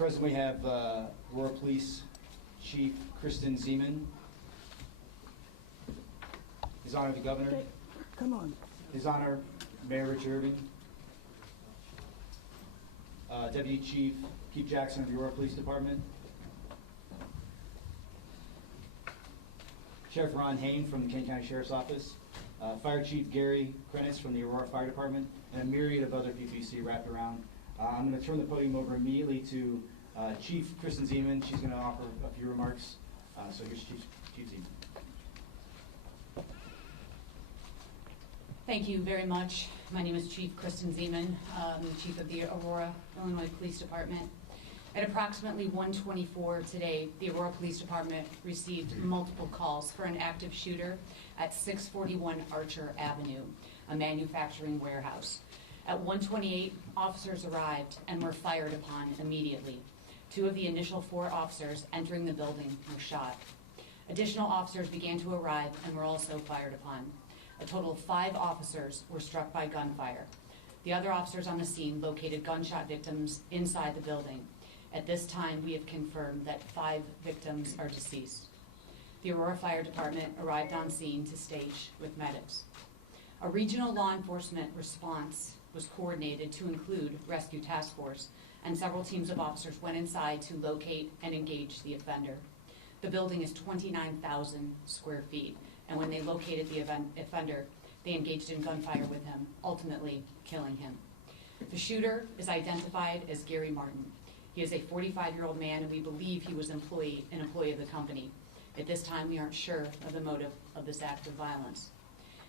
Present, we have Aurora Police Chief Kristen Zeman. His Honor the Governor. Okay, come on. His Honor Mayor Rich Irving. Deputy Chief Keith Jackson of the Aurora Police Department. Sheriff Ron Hain from the Kent County Sheriff's Office. Fire Chief Gary Krenitz from the Aurora Fire Department, and a myriad of other people you see wrapped around. I'm going to turn the podium over immediately to Chief Kristen Zeman. She's going to offer a few remarks. So here's Chief Zeman. Thank you very much. My name is Chief Kristen Zeman. I'm the Chief of the Aurora, Illinois Police Department. At approximately 1:24 today, the Aurora Police Department received multiple calls for an active shooter at 641 Archer Avenue, a manufacturing warehouse. At 1:28, officers arrived and were fired upon immediately. 2 of the initial 4 officers entering the building were shot. Additional officers began to arrive and were also fired upon. A total of 5 officers were struck by gunfire. The other officers on the scene located gunshot victims inside the building. At this time, we have confirmed that 5 victims are deceased. The Aurora Fire Department arrived on scene to stage with medics. A regional law enforcement response was coordinated to include Rescue Task Force, and several teams of officers went inside to locate and engage the offender. The building is 29,000 square feet, and when they located the offender, they engaged in gunfire with him, ultimately killing him. The shooter is identified as Gary Martin. He is a 45-year-old man, and we believe he was an employee of the company. At this time, we aren't sure of the motive of this act of violence.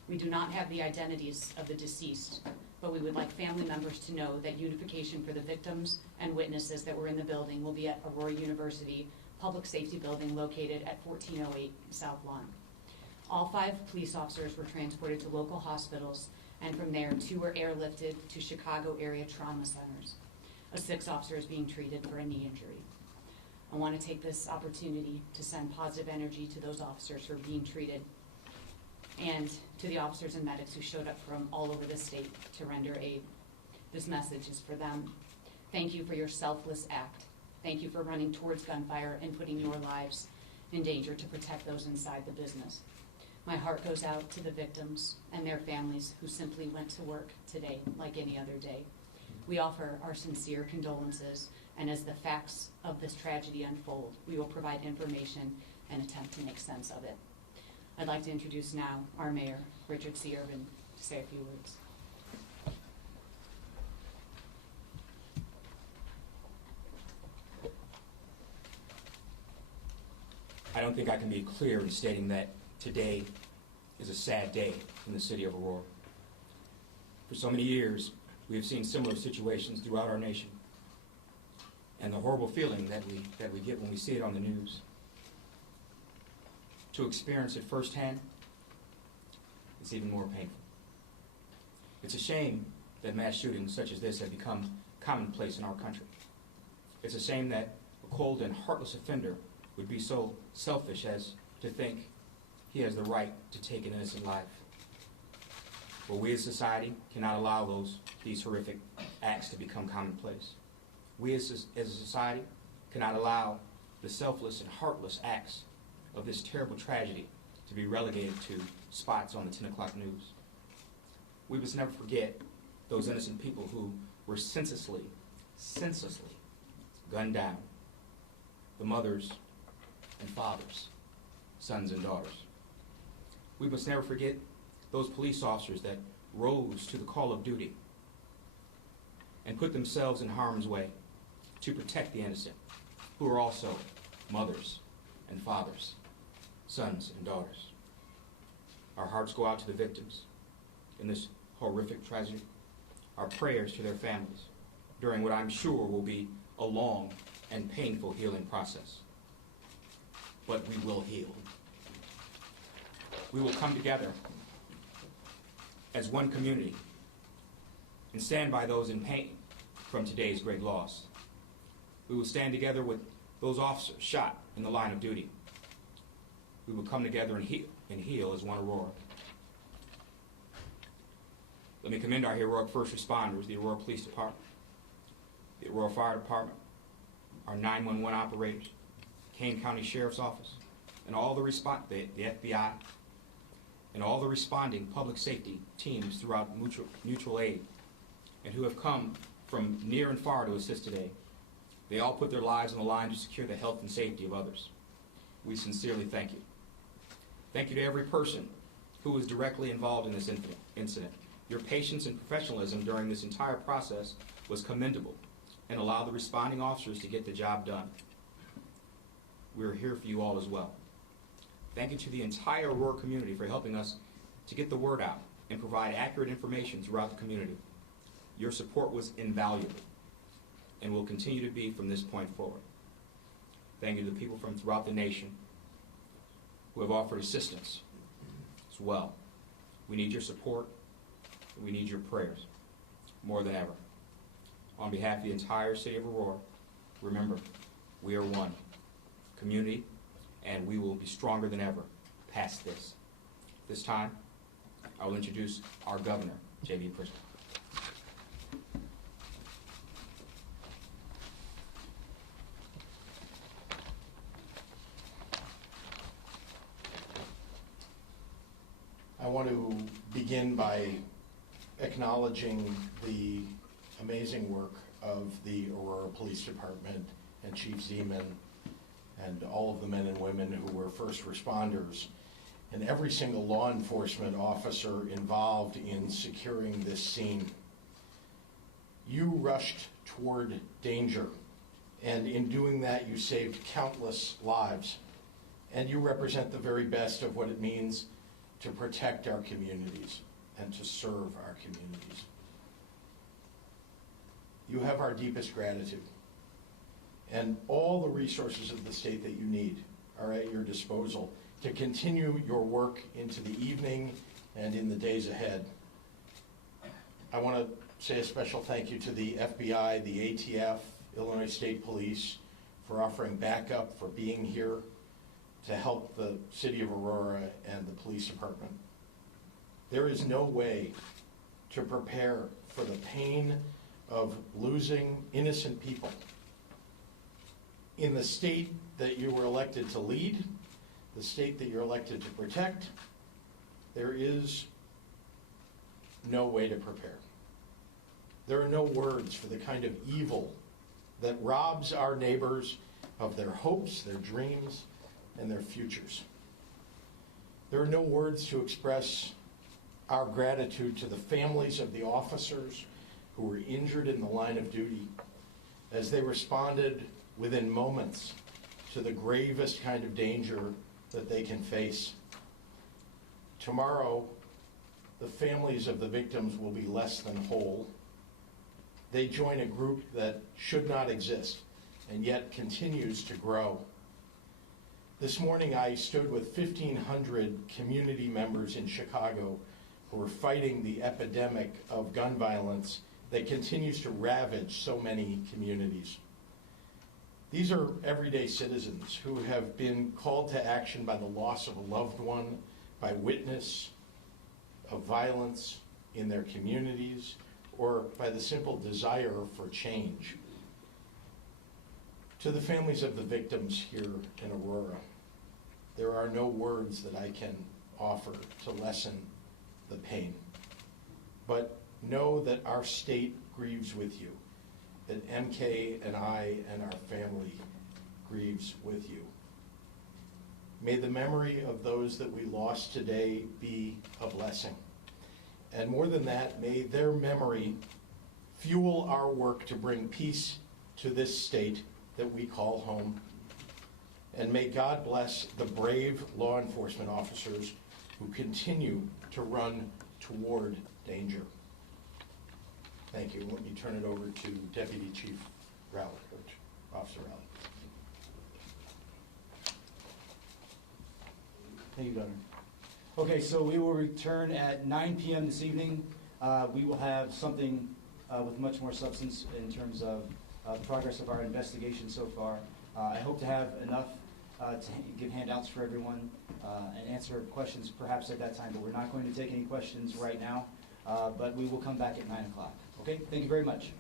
We do not have the identities of the deceased, but we would like family members to know that unification for the victims and witnesses that were in the building will be at Aurora University Public Safety Building located at 1408 South Lawn. All 5 police officers were transported to local hospitals, and from there, 2 were airlifted to Chicago area trauma centers. A 6th officer is being treated for a knee injury. I want to take this opportunity to send positive energy to those officers who are being treated and to the officers and medics who showed up from all over the state to render aid. This message is for them. Thank you for your selfless act. Thank you for running towards gunfire and putting your lives in danger to protect those inside the business. My heart goes out to the victims and their families who simply went to work today like any other day. We offer our sincere condolences, and as the facts of this tragedy unfold, we will provide information and attempt to make sense of it. I'd like to introduce now our Mayor, Richard C. Irvin, to say a few words. I don't think I can be clear in stating that today is a sad day in the city of Aurora. For so many years, we have seen similar situations throughout our nation, and the horrible feeling that we get when we see it on the news. To experience it firsthand, it's even more painful. It's a shame that mass shootings such as this have become commonplace in our country. It's a shame that a cold and heartless offender would be so selfish as to think he has the right to take an innocent life. But we as society cannot allow these horrific acts to become commonplace. We as a society cannot allow the selfless and heartless acts of this terrible tragedy to be relegated to spots on the 10 o'clock news. We must never forget those innocent people who were senselessly gunned down. The mothers and fathers, sons and daughters. We must never forget those police officers that rose to the call of duty and put themselves in harm's way to protect the innocent, who are also mothers and fathers, sons and daughters. Our hearts go out to the victims in this horrific tragedy. Our prayers to their families during what I'm sure will be a long and painful healing process. But we will heal. We will come together as one community and stand by those in pain from today's great loss. We will stand together with those officers shot in the line of duty. We will come together and heal as one Aurora. Let me commend our heroic first responders, the Aurora Police Department, the Aurora Fire Department, our 911 operators, Kane County Sheriff's Office, and all the FBI, and all the responding public safety teams throughout mutual aid, and who have come from near and far to assist today. They all put their lives on the line to secure the health and safety of others. We sincerely thank you. Thank you to every person who was directly involved in this incident. Your patience and professionalism during this entire process was commendable and allowed the responding officers to get the job done. We are here for you all as well. Thank you to the entire Aurora community for helping us to get the word out and provide accurate information throughout the community. Your support was invaluable and will continue to be from this point forward. Thank you to the people from throughout the nation who have offered assistance as well. We need your support. We need your prayers more than ever. On behalf of the entire city of Aurora, remember, we are one community, and we will be stronger than ever past this. This time, I will introduce our governor, J.B. Pritzker. I want to begin by acknowledging the amazing work of the Aurora Police Department and Chief Zeman and all of the men and women who were first responders and every single law enforcement officer involved in securing this scene. You rushed toward danger, and in doing that you saved countless lives, and you represent the very best of what it means to protect our communities and to serve our communities. You have our deepest gratitude, and all the resources of the state that you need are at your disposal to continue your work into the evening and in the days ahead. I want to say a special thank you to the FBI, the ATF, Illinois State Police for offering backup, for being here to help the city of Aurora and the police department. There is no way to prepare for the pain of losing innocent people in the state that you were elected to lead, the state that you're elected to protect. There is no way to prepare. There are no words for the kind of evil that robs our neighbors of their hopes, their dreams, and their futures. There are no words to express our gratitude to the families of the officers who were injured in the line of duty as they responded within moments to the gravest kind of danger that they can face. Tomorrow, the families of the victims will be less than whole. They join a group that should not exist and yet continues to grow. This morning I stood with 1,500 community members in Chicago who are fighting the epidemic of gun violence that continues to ravage so many communities. These are everyday citizens who have been called to action by the loss of a loved one, by witness of violence in their communities, or by the simple desire for change. To the families of the victims here in Aurora, there are no words that I can offer to lessen the pain. But know that our state grieves with you, that MK and I and our family grieves with you. May the memory of those that we lost today be a blessing. And more than that, may their memory fuel our work to bring peace to this state that we call home. And may God bless the brave law enforcement officers who continue to run toward danger. Thank you. Let me turn it over to Deputy Chief Rowley, or Officer Rowley. Thank you, Governor. Okay, so we will return at 9 p.m. this evening. We will have something with much more substance in terms of the progress of our investigation so far. I hope to have enough to give handouts for everyone and answer questions perhaps at that time, but we're not going to take any questions right now, but we will come back at 9 o'clock. Okay, thank you very much.